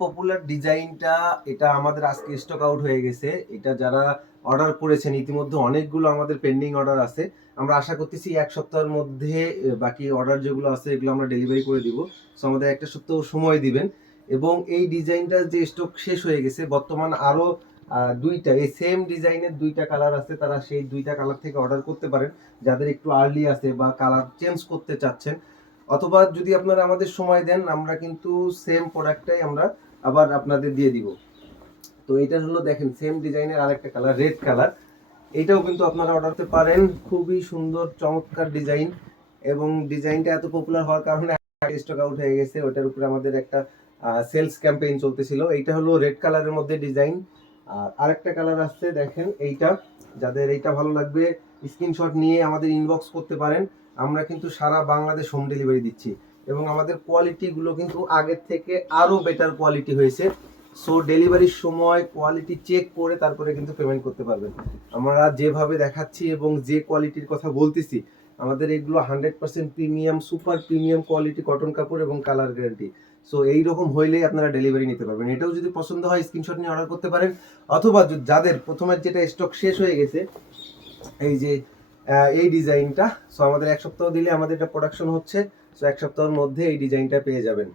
Popular ডিজাইনটা, এটা আমাদের আজকে স্টক আউট হয়ে গেছে। এটা যারা অর্ডার করেছেন ইতিমধ্যে অনেকগুলো আমাদের পেন্ডিং অর্ডার আছে। আমরা আশা করতেছি এক সপ্তাহের মধ্যে বাকি অর্ডার যেগুলো আছে এগুলো আমরা ডেলিভারি করে দিব। সো আমাদের একটা সপ্তাহ সময় দিবেন। এবং এই ডিজাইনটা যে স্টক শেষ হয়ে গেছে, বর্তমান আরো দুইটা এই সেম ডিজাইনের দুইটা কালার আছে, তারা সেই দুইটা কালার থেকে অর্ডার করতে পারেন যাদের একটু আর্লি আছে বা কালার চেঞ্জ করতে চাচ্ছেন। অথবা যদি আপনারা আমাদের সময় দেন, আমরা কিন্তু সেম প্রোডাক্টটাই আমরা আবার আপনাদের দিয়ে দিব। তো এটা হলো দেখেন সেম ডিজাইনের আরেকটা কালার, রেড কালার। এটাও কিন্তু আপনারা অর্ডার করতে পারেন। খুবই সুন্দর চমৎকার ডিজাইন, এবং ডিজাইনটা এত পপুলার হওয়ার কারণে স্টক আউট হয়ে গেছে। ওটার উপরে আমাদের একটা সেলস ক্যাম্পেইন চলতেছিল। এইটা হলো রেড কালারের মধ্যে ডিজাইন। আর আরেকটা কালার আসছে দেখেন এইটা। যাদের এইটা ভালো লাগবে স্ক্রিনশট নিয়ে আমাদের ইনবক্স করতে পারেন। আমরা কিন্তু সারা বাংলাদেশ হোম ডেলিভারি দিচ্ছি, এবং আমাদের কোয়ালিটিগুলো কিন্তু আগের থেকে আরো বেটার কোয়ালিটি হয়েছে। সো ডেলিভারির সময় কোয়ালিটি চেক করে তারপরে কিন্তু পেমেন্ট করতে পারবেন। আমরা যেভাবে দেখাচ্ছি এবং যে কোয়ালিটির কথা বলতেছি, আমাদের এগুলো 100% premium, super premium quality cotton কাপড় এবং কালার গ্যারান্টি। সো এইরকম হইলেই আপনারা ডেলিভারি নিতে পারবেন। এটাও যদি পছন্দ হয় স্ক্রিনশট নিয়ে অর্ডার করতে পারেন। অথবা যাদের প্রথমের যেটা স্টক শেষ হয়ে গেছে, এই যে এই ডিজাইনটা, সো আমাদের এক সপ্তাহ দিলে আমাদের এটা প্রোডাকশন হচ্ছে। সো এক সপ্তাহের মধ্যে এই ডিজাইনটা পেয়ে যাবেন।